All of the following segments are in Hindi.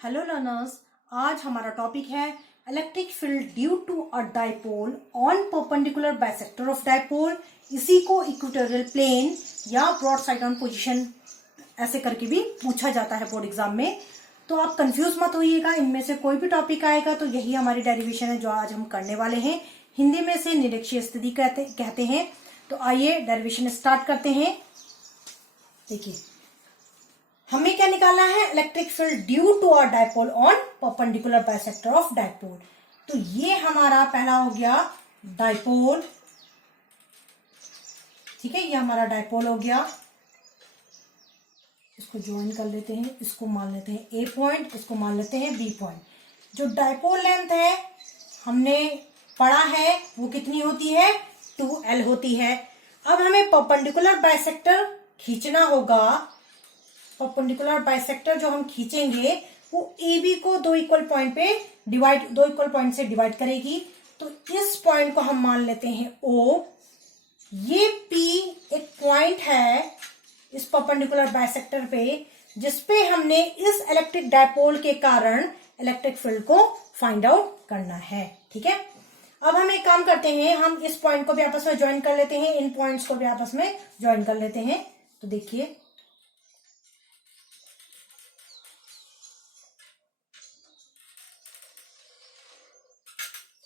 हेलो लर्नर्स, आज हमारा टॉपिक है electric field due to a dipole on perpendicular bisector of dipole. इसी को इक्वेटोरियल प्लेन या ब्रॉड साइड ऑन पोजीशन ऐसे करके भी पूछा जाता है बोर्ड एग्जाम में। तो आप कंफ्यूज मत होइएगा, इनमें से कोई भी टॉपिक आएगा तो यही हमारी डेरिवेशन है जो आज हम करने वाले हैं। हिंदी में से निरक्षीय स्थिति कहते हैं। तो आइए डेरिवेशन स्टार्ट करते हैं। देखिए, हमें क्या निकालना है, electric field due to a dipole on perpendicular bisector of dipole. तो ये हमारा पहला हो गया डाइपोल, ठीक है, ये हमारा डाइपोल हो गया। इसको ज्वाइन कर लेते हैं, इसको मान लेते हैं ए पॉइंट, इसको मान लेते हैं बी पॉइंट। जो डाइपोल लेंथ है हमने पढ़ा है वो कितनी होती है, 2L होती है। अब हमें परपेंडिकुलर बाइसेक्टर खींचना होगा। परपेंडिकुलर बाइसेक्टर जो हम खींचेंगे वो AB को दो इक्वल पॉइंट से डिवाइड करेगी। तो इस पॉइंट को हम मान लेते हैं O। ये P एक पॉइंट है इस परपेंडिकुलर बाइसेक्टर पे जिसपे हमने इस इलेक्ट्रिक डाइपोल के कारण इलेक्ट्रिक फील्ड को फाइंड आउट करना है, ठीक है। अब हम एक काम करते हैं, हम इस पॉइंट को भी आपस में ज्वाइन कर लेते हैं, इन पॉइंट्स को भी आपस में ज्वाइन कर लेते हैं। तो देखिए,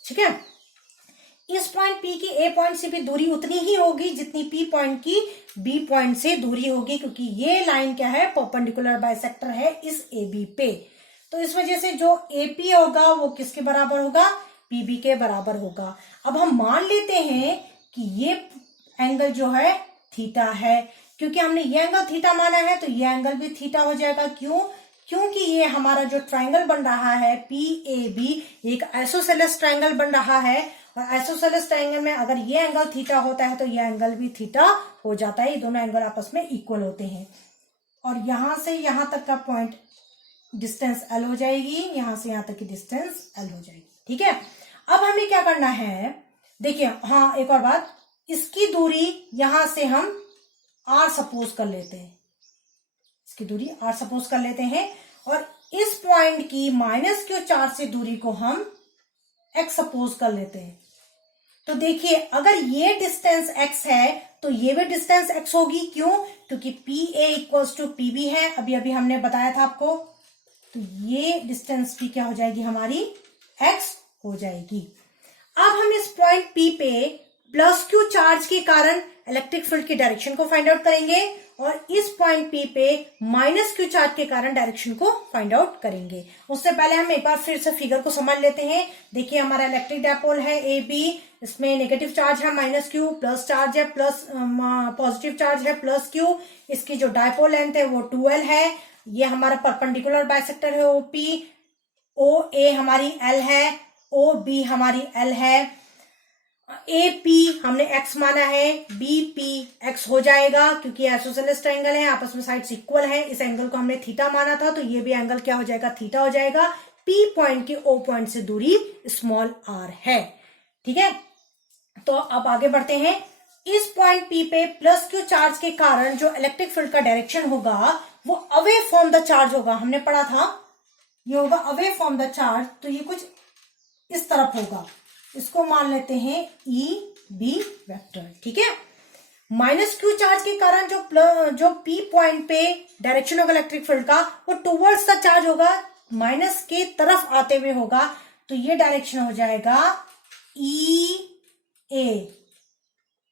ठीक है, इस पॉइंट P की A पॉइंट से भी दूरी उतनी ही होगी जितनी P पॉइंट की B पॉइंट से दूरी होगी, क्योंकि ये लाइन क्या है, परपेंडिकुलर बाइसेक्टर है इस AB पे। तो इस वजह से जो AP होगा वो किसके बराबर होगा, PB के बराबर होगा। अब हम मान लेते हैं कि ये एंगल जो है थीटा है। क्योंकि हमने ये एंगल थीटा माना है तो ये एंगल भी थीटा हो जाएगा। क्यों? क्योंकि ये हमारा जो ट्राइंगल बन रहा है PAB एक आइसोसेलेस ट्राइंगल बन रहा है, और आइसोसेलेस ट्राइंगल में अगर ये एंगल थीटा होता है तो ये एंगल भी थीटा हो जाता है। ये दोनों एंगल आपस में इक्वल होते हैं। और यहां से यहां तक का पॉइंट डिस्टेंस L हो जाएगी, यहां से यहां तक की डिस्टेंस L हो जाएगी, ठीक है। अब हमें क्या करना है, देखिए, हाँ एक और बात, इसकी दूरी यहां से हम R सपोज कर लेते हैं, इसकी दूरी R सपोज कर लेते हैं, और इस पॉइंट की -Q चार्ज से दूरी को हम X सपोज कर लेते हैं। तो देखिए, अगर ये डिस्टेंस X है तो ये भी डिस्टेंस X होगी। क्यों? क्योंकि PA इक्वल्स टू PB है, अभी अभी हमने बताया था आपको। तो ये डिस्टेंस भी क्या हो जाएगी, हमारी X हो जाएगी। अब हम इस पॉइंट P पे +Q चार्ज के कारण इलेक्ट्रिक फील्ड की डायरेक्शन को फाइंड आउट करेंगे, और इस पॉइंट P पे -Q चार्ज के कारण डायरेक्शन को फाइंड आउट करेंगे। उससे पहले हम एक बार फिर से फिगर को समझ लेते हैं। देखिए, हमारा इलेक्ट्रिक डाइपोल है AB, इसमें नेगेटिव चार्ज है -Q, प्लस चार्ज है पॉजिटिव चार्ज है +Q। इसकी जो डाइपोल लेंथ है वो 2L है। ये हमारा परपेंडिकुलर बाइसेक्टर है OP, OA हमारी L है, OB हमारी L है। AP हमने X माना है, BP X हो जाएगा क्योंकि आइसोसेलेस ट्रायंगल है, आपस में साइड्स इक्वल है। इस एंगल को हमने थीटा माना था तो ये भी एंगल क्या हो जाएगा, थीटा हो जाएगा। P पॉइंट की O पॉइंट से दूरी r है, ठीक है। तो अब आगे बढ़ते हैं। इस पॉइंट P पे +Q चार्ज के कारण जो इलेक्ट्रिक फील्ड का डायरेक्शन होगा वो अवे फ्रॉम द चार्ज होगा, हमने पढ़ा था, ये होगा अवे फ्रॉम द चार्ज। तो ये कुछ इस तरफ होगा, इसको मान लेते हैं EB वेक्टर, ठीक है। -Q चार्ज के कारण जो P पॉइंट पे डायरेक्शन होगा इलेक्ट्रिक फील्ड का वो टुवर्ड्स द चार्ज होगा, माइनस के तरफ आते हुए होगा। तो ये डायरेक्शन हो जाएगा EA।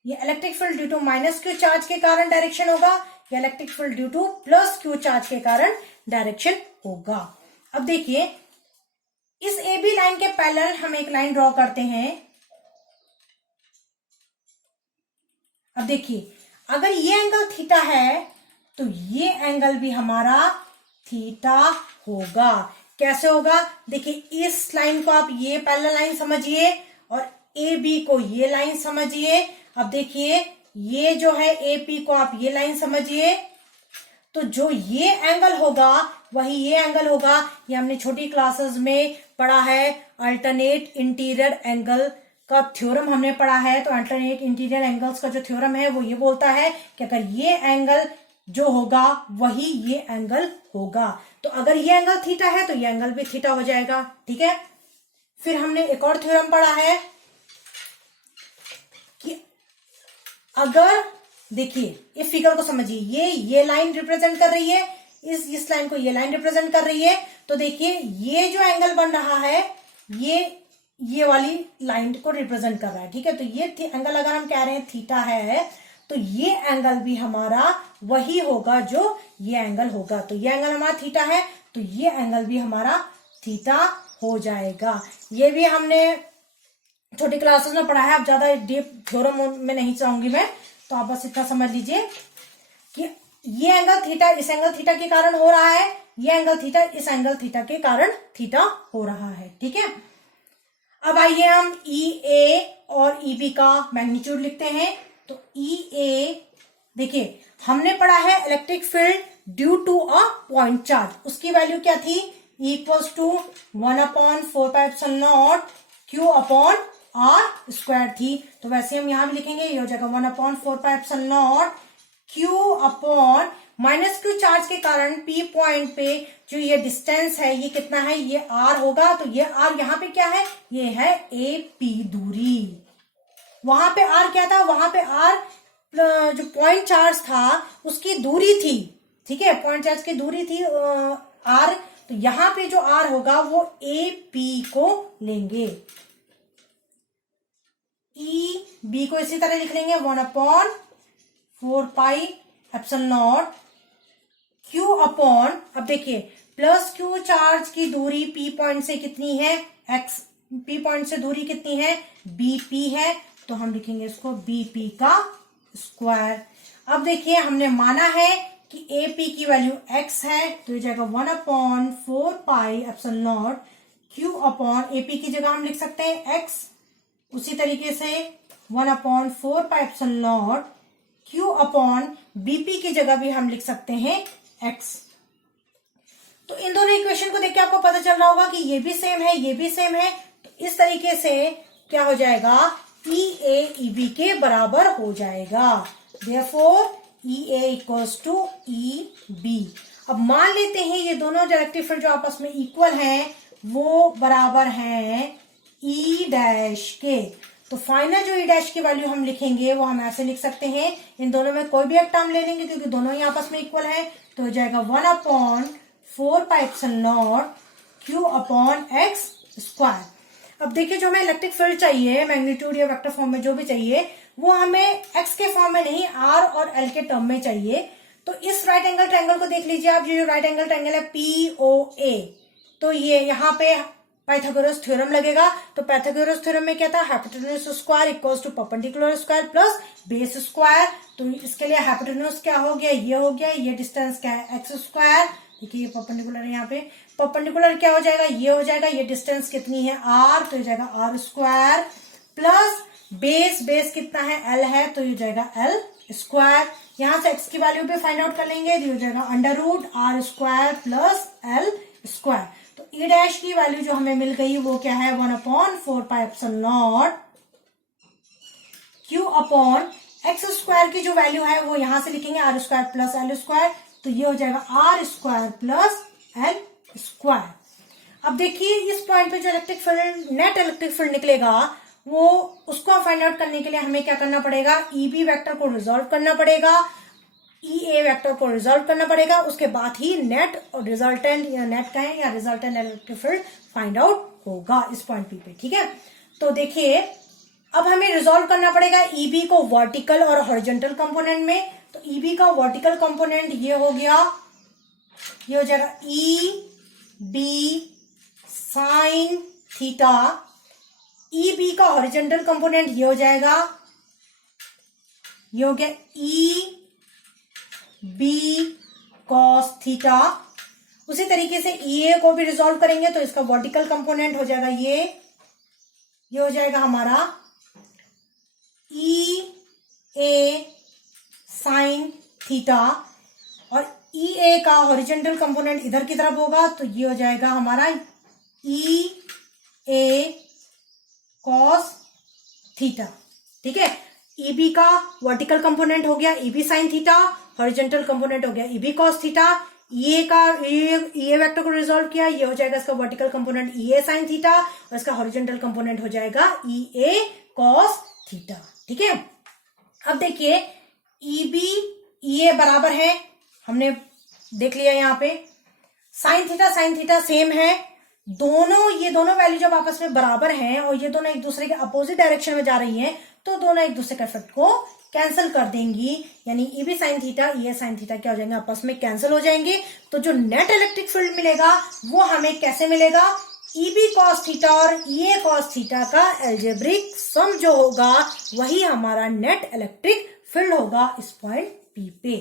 ये electric field due to -Q charge के कारण डायरेक्शन होगा, या electric field due to +Q charge के कारण डायरेक्शन होगा। अब देखिए, इस AB लाइन के पैरेलल हम एक लाइन ड्रॉ करते हैं। अब देखिए, अगर ये एंगल थीटा है तो ये एंगल भी हमारा थीटा होगा। कैसे होगा, देखिए, इस लाइन को आप ये पैरेलल लाइन समझिए और AB को ये लाइन समझिए। अब देखिए, ये जो है AP को आप ये लाइन समझिए। तो जो ये एंगल होगा वही ये एंगल होगा। ये हमने छोटी क्लासेस में पढ़ा है, अल्टरनेट इंटीरियर एंगल का थ्योरम हमने पढ़ा है। तो अल्टरनेट इंटीरियर एंगल्स का जो थ्योरम है वो ये बोलता है कि अगर ये एंगल जो होगा वही ये एंगल होगा। तो अगर ये एंगल थीटा है तो ये एंगल भी थीटा हो जाएगा। ठीक है, फिर हमने एक और थ्योरम पढ़ा है कि अगर, देखिए इस फिगर को समझिए, ये लाइन रिप्रेजेंट कर रही है, इस लाइन को ये लाइन रिप्रेजेंट कर रही है। तो देखिए ये जो एंगल बन रहा है ये वाली लाइन को रिप्रेजेंट कर रहा है। ठीक है, तो ये एंगल अगर हम कह रहे हैं थीटा है तो ये एंगल भी हमारा वही होगा जो ये एंगल होगा। तो ये एंगल हमारा थीटा है तो ये एंगल भी हमारा थीटा हो जाएगा। ये भी हमने छोटी क्लासेस में पढ़ा है, अब ज्यादा डीप थ्योरम में नहीं चाहूंगी मैं, तो आप बस इतना समझ लीजिए कि ये एंगल थीटा इस एंगल थीटा के कारण हो रहा है, ये एंगल थीटा इस एंगल थीटा के कारण थीटा हो रहा है। ठीक है, अब आइए हम ई ए और ई बी का मैग्नीट्यूड लिखते हैं। तो ई ए, देखिए हमने पढ़ा है electric field due to a point charge, उसकी वैल्यू क्या थी, equals to 1/4πε0 Q upon are square थी। तो वैसे हम यहां भी लिखेंगे, ये हो जाएगा 1/4πε0 Q upon minus Q charge के कारण पी पॉइंट पे जो ये डिस्टेंस है ये कितना है, ये आर होगा। तो ये आर यहाँ पे क्या है, ये है ए पी दूरी। वहां पे आर क्या था, वहां पे आर जो पॉइंट चार्ज था उसकी दूरी थी। ठीक है, पॉइंट चार्ज की दूरी थी आर। तो यहां पे जो आर होगा वो ए पी को लेंगे। ई बी को इसी तरह लिख लेंगे 1/4πε0 क्यू अपॉन, अब देखिए प्लस क्यू चार्ज की दूरी पी पॉइंट से कितनी है, एक्स, पी पॉइंट से दूरी कितनी है, बीपी है। तो हम लिखेंगे इसको बीपी का स्क्वायर। अब देखिए हमने माना है कि एपी की वैल्यू एक्स है, तो ये जाएगा 1/4πε0 क्यू अपॉन, एपी की जगह हम लिख सकते हैं एक्स, उसी तरीके से 1/4πε0 क्यू अपॉन बीपी की जगह भी हम लिख सकते हैं एक्स। तो इन दोनों इक्वेशन को देख के आपको पता चल रहा होगा कि ये भी सेम है, ये भी सेम है। तो इस तरीके से क्या हो जाएगा, ई ए ई बी के बराबर हो जाएगा। Therefore E A equals to E B. अब मान लेते हैं ये दोनों डायरेक्ट्रिक फील्ड जो आपस में इक्वल हैं वो बराबर हैं ई डैश के। तो फाइनल जो ई डैश की वैल्यू हम लिखेंगे वो हम ऐसे लिख सकते हैं, इन दोनों में कोई भी एक टर्म ले लेंगे क्योंकि दोनों ही आपस में इक्वल है। तो हो जाएगा 1/4πε0 क्यू अपॉन एक्स स्क्वायर। अब देखिए जो हमें इलेक्ट्रिक फील्ड चाहिए मैग्नीट्यूड या वेक्टर फॉर्म में जो भी चाहिए वो हमें एक्स के फॉर्म में नहीं, आर और एल के टर्म में चाहिए। तो इस राइट एंगल ट्रायंगल को देख लीजिए आप, ये जो राइट एंगल ट्रायंगल है पी ओ ए, तो ये यहाँ पे पाइथागोरस थ्योरम लगेगा। तो पाइथागोरस थ्योरम में क्या था, hypotenuse square equals to perpendicular square plus base square. तो इसके लिए हाइपोटेन्यूज क्या हो गया, ये हो गया, ये डिस्टेंस क्या है एक्स स्क्वायर, देखिए ये परपेंडिकुलर है, यहाँ पे परपेंडिकुलर क्या हो जाएगा, ये हो जाएगा, ये डिस्टेंस कितनी है आर, तो ये जाएगा आर स्क्वायर प्लस बेस कितना है एल है, तो ये जाएगा एल स्क्वायर। यहां से एक्स की वैल्यू भी फाइंड आउट कर लेंगे, तो ये जाएगा under root r square plus l square. तो ई डैश की वैल्यू जो हमें मिल गई वो क्या है, 1/4πε0 क्यू अपॉन एक्स स्क्वायर की जो वैल्यू है वो यहां से लिखेंगे r square plus l square. तो ये हो जाएगा r square plus l square. अब देखिए इस पॉइंट पे जो electric field, net electric field निकलेगा वो, उसको फाइंड आउट करने के लिए हमें क्या करना पड़ेगा, ई बी वेक्टर को रिजोल्व करना पड़ेगा, ई ए वेक्टर को रिजोल्व करना पड़ेगा, उसके बाद ही नेट और रिजल्टेंट या नेट कहें या resultant electric field find out होगा इस पॉइंट पी पे। ठीक है, तो देखिए अब हमें रिजोल्व करना पड़ेगा ई बी को वर्टिकल और हॉरिजॉन्टल कंपोनेंट में। तो ई बी का वर्टिकल कंपोनेंट ये हो गया, ये हो जाएगा E B sine theta. E B का हॉरिजॉन्टल कंपोनेंट ये हो जाएगा, ये हो गया ई बी कॉस थीटा। उसी तरीके से ई ए को भी रिजोल्व करेंगे तो इसका वर्टिकल कंपोनेंट हो जाएगा ये हो जाएगा हमारा ई ए साइन थीटा, और ई ए का हॉरिजॉन्टल कंपोनेंट इधर की तरफ होगा तो ये हो जाएगा हमारा ई ए कॉस थीटा। ठीक है, ईबी का वर्टिकल कंपोनेंट हो गया EB sine theta, horizontal component हो गया ईबी कॉस थीटा। ईए का ईए वेक्टर को रिजोल्व किया, ये हो जाएगा इसका वर्टिकल कंपोनेंट ईए साइन थीटा और इसका हॉरिजॉन्टल कंपोनेंट हो जाएगा ईए कॉस थीटा। ठीक है, अब देखिए ईबी ईए बराबर है, हमने देख लिया यहाँ पे। साइन थीटा सेम है, ये दोनों वैल्यू जब आपस में बराबर हैं और ये दोनों एक दूसरे के अपोजिट डायरेक्शन में जा रही हैं तो दोनों एक दूसरे के इफेक्ट को कैंसिल कर देंगी, यानी ईबी साइन थीटा ईए साइन थीटा क्या हो जाएंगे, आपस में कैंसिल हो जाएंगे। तो जो नेट इलेक्ट्रिक फील्ड मिलेगा वो हमें कैसे मिलेगा, ईबी कॉस थीटा और ईए कॉस थीटा का एल्जेब्रिक सम जो होगा वही हमारा नेट इलेक्ट्रिक फील्ड होगा इस पॉइंट पी पे।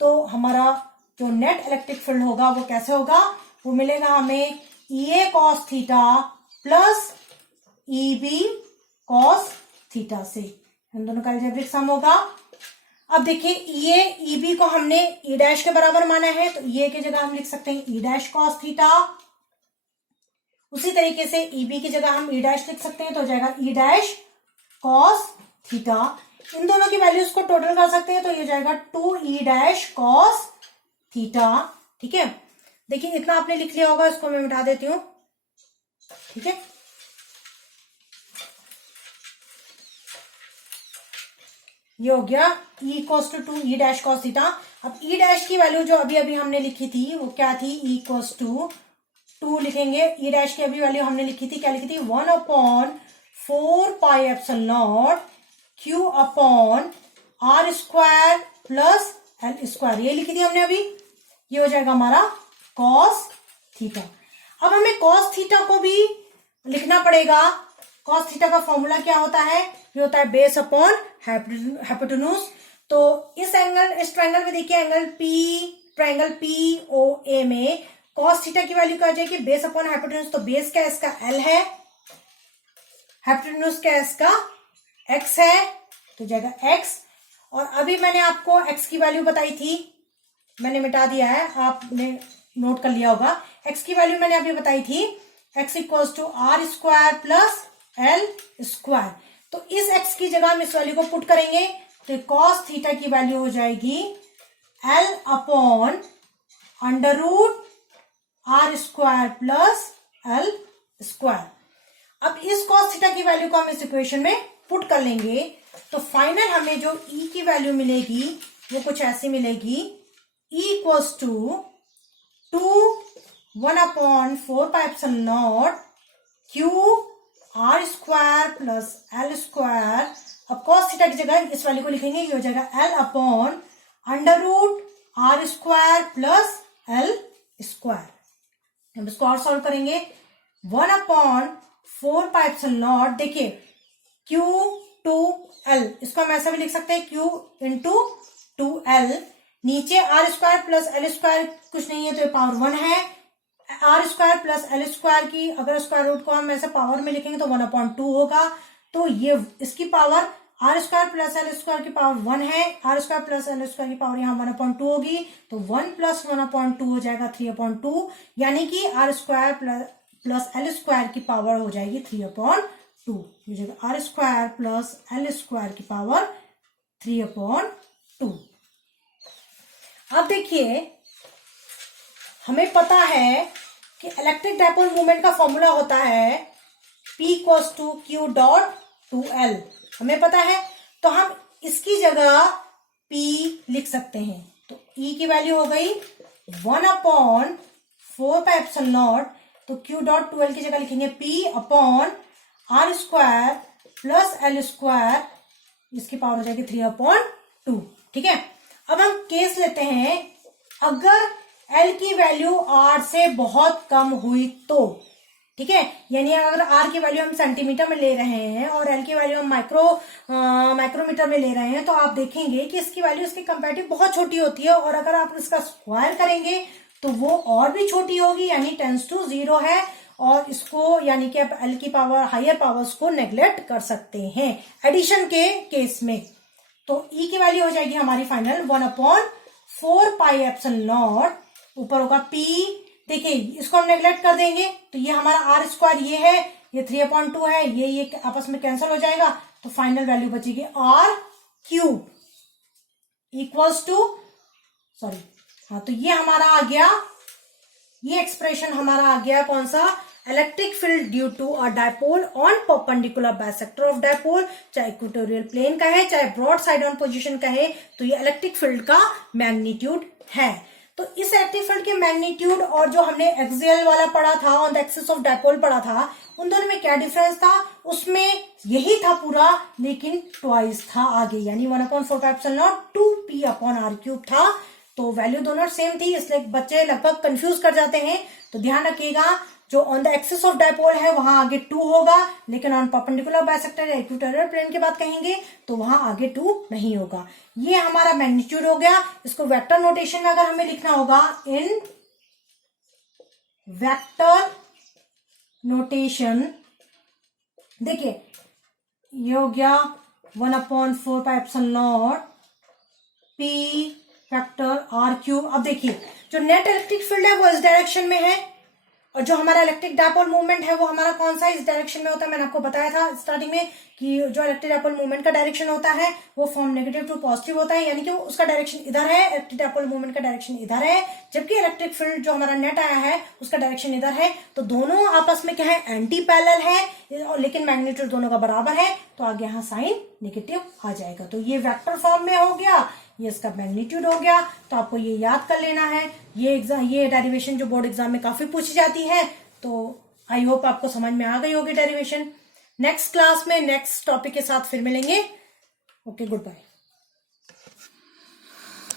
तो हमारा जो नेट इलेक्ट्रिक फील्ड होगा वो कैसे होगा, वो मिलेगा हमें E A cos theta plus E B cos theta से, इन दोनों का एल्जेब्रिक सम होगा। अब देखिए ये ईबी को हमने ई डैश के बराबर माना है तो ये की जगह हम लिख सकते हैं ई डैश कॉस थीटा, उसी तरीके से ईबी की जगह हम ई डैश लिख सकते हैं तो हो जाएगा ई डैश कॉस थीटा। इन दोनों की वैल्यूज को टोटल कर सकते हैं तो ये हो जाएगा 2 ई डैश कॉस थीटा। ठीक है, देखिए इतना आपने लिख लिया होगा, इसको मैं मिटा देती हूं। ठीक है, ये हो गया E equals to 2 E dash cos theta. अब ई डैश की वैल्यू जो अभी अभी हमने लिखी थी वो क्या थी, ई इक्वल्स टू 2 लिखेंगे। ई डैश की अभी वैल्यू हमने लिखी थी, क्या लिखी थी, 1/4 pi epsilon naught q upon are square plus l square, ये लिखी थी हमने अभी। ये हो जाएगा हमारा कॉस थीटा। अब हमें कॉस थीटा को भी लिखना पड़ेगा। कॉस थीटा का फॉर्मूला क्या होता है, ये होता है बेस अपॉन हाइपोटेन्यूज। तो इस ट्रायंगल में देखिए ट्रायंगल पी ओ ए में कॉस थीटा की वैल्यू क्या हो जाएगी, बेस अपॉन हाइपोटेन्यूज। तो बेस क्या है इसका, एल है, हाइपोटेन्यूज क्या है इसका, एक्स है, तो जाएगा एक्स। और अभी मैंने आपको एक्स की वैल्यू बताई थी, मैंने मिटा दिया है, आपने नोट कर लिया होगा। एक्स की वैल्यू मैंने अभी बताई थी, x equals to r square plus l square. तो इस एक्स की जगह हम इस वैल्यू को पुट करेंगे तो कॉस थीटा की वैल्यू हो जाएगी l upon under root r square plus l square. अब इस कॉस थीटा की वैल्यू को हम इस इक्वेशन में पुट कर लेंगे तो फाइनल हमें जो ई की वैल्यू मिलेगी वो कुछ ऐसी मिलेगी, E equals to 1/4 pi epsilon naught q r square plus l square. अब कॉस थीटा की जगह इस वाली को लिखेंगे, ये हो जाएगा l upon under root r square plus l square. अब इसको और सॉल्व करेंगे, 1/4 पाई एप्सिलॉन नॉट, देखिए क्यू टू एल, इसको हम ऐसा भी लिख सकते हैं क्यू इंटू 2l, नीचे r square plus l square कुछ नहीं है तो ये पावर 1 है। R square plus l square की अगर स्क्वायर रूट को हम ऐसे पावर में लिखेंगे तो 1/2 होगा। तो ये इसकी power r square plus l square की पावर 1 है, r square plus l square की पावर यहाँ 1/2 होगी तो 1 प्लस 1/2 हो जाएगा 3/2, यानी कि r square plus l square की पावर हो जाएगी 3/2, हो जाएगा r square plus l square की पावर 3/2। अब देखिए हमें पता है कि इलेक्ट्रिक डाइपोल मूवमेंट का फॉर्मूला होता है P equals to Q dot 2L, हमें पता है। तो हम इसकी जगह P लिख सकते हैं, तो E की वैल्यू हो गई 1/4 पाई एप्सिलॉन नॉट, तो Q डॉट 2L की जगह लिखेंगे P upon are square plus l square, इसकी पावर हो जाएगी 3/2। ठीक है, अब हम केस लेते हैं, अगर L की वैल्यू R से बहुत कम हुई तो, ठीक है, यानी अगर R की वैल्यू हम सेंटीमीटर में ले रहे हैं और L की वैल्यू हम माइक्रोमीटर में ले रहे हैं तो आप देखेंगे कि इसकी वैल्यू इसके कंपैरेटिव बहुत छोटी होती है और अगर आप इसका स्क्वायर करेंगे तो वो और भी छोटी होगी, यानी टेंस टू 0 है। और इसको यानी कि आप L की पावर हायर पावर्स को नेग्लेक्ट कर सकते हैं एडिशन के केस में। तो E की वैल्यू हो जाएगी हमारी फाइनल 1/4 पाई एप्सिलॉन नॉट, ऊपर होगा P, देखिए इसको हम नेग्लेक्ट कर देंगे तो ये हमारा आर स्क्वायर ये है, ये 3/2 है, ये आपस में कैंसिल हो जाएगा तो फाइनल वैल्यू बचेगी r cube equals to sorry हाँ, तो ये हमारा आ गया, ये एक्सप्रेशन हमारा आ गया कौन सा, electric field due to a dipole on perpendicular bisector of dipole, चाहे इक्वेटोरियल प्लेन का है चाहे ब्रॉड साइड ऑन पोजीशन का है, तो ये इलेक्ट्रिक फील्ड का मैग्नीट्यूड है। तो इस इलेक्ट्रिक फील्ड के मैग्नीट्यूड और जो हमने एक्सियल वाला पढ़ा था, on the axis of dipole पढ़ा था, उन दोनों में क्या डिफरेंस था, उसमें यही था पूरा, लेकिन ट्वाइस था आगे, यानी 1/4πε0 2p/r³ था। तो वैल्यू दोनों सेम थी, इसलिए बच्चे लगभग कंफ्यूज कर जाते हैं। तो ध्यान रखिएगा, जो on the axis of dipole है वहां आगे 2 होगा, लेकिन ऑन परपेंडिकुलर बाइसेक्टर या इक्वेटोरियल प्लेन की बात कहेंगे तो वहां आगे 2 नहीं होगा। ये हमारा मैग्नीट्यूड हो गया। इसको वेक्टर नोटेशन में अगर हमें लिखना होगा, इन वेक्टर नोटेशन, देखिए ये हो गया 1/4πε0 p फैक्टर r³। अब देखिए जो नेट इलेक्ट्रिक फील्ड है वो इस डायरेक्शन में है, और जो हमारा इलेक्ट्रिक डायपोल मूवमेंट है वो हमारा कौन सा इस डायरेक्शन में होता है। मैंने आपको बताया था स्टार्टिंग में कि जो इलेक्ट्रिक डायपोल मूवमेंट का डायरेक्शन होता है वो फ्रॉम नेगेटिव टू पॉजिटिव होता है, यानी कि उसका डायरेक्शन इधर है, इलेक्ट्रिक डायपोल मूवमेंट का डायरेक्शन इधर है, जबकि इलेक्ट्रिक फील्ड जो हमारा नेट आया है उसका डायरेक्शन इधर है। तो दोनों आपस में क्या है, एंटी पैरेलल है, लेकिन मैग्नीट्यूड दोनों का बराबर है, तो आगे यहाँ साइन नेगेटिव आ जाएगा। तो ये वेक्टर फॉर्म में हो गया, ये इसका मैग्नीट्यूड हो गया। तो आपको ये याद कर लेना है। ये डेरिवेशन जो बोर्ड एग्जाम में काफी पूछी जाती है, तो आई होप आपको समझ में आ गई होगी डेरिवेशन। नेक्स्ट क्लास में नेक्स्ट टॉपिक के साथ फिर मिलेंगे। Okay, good bye.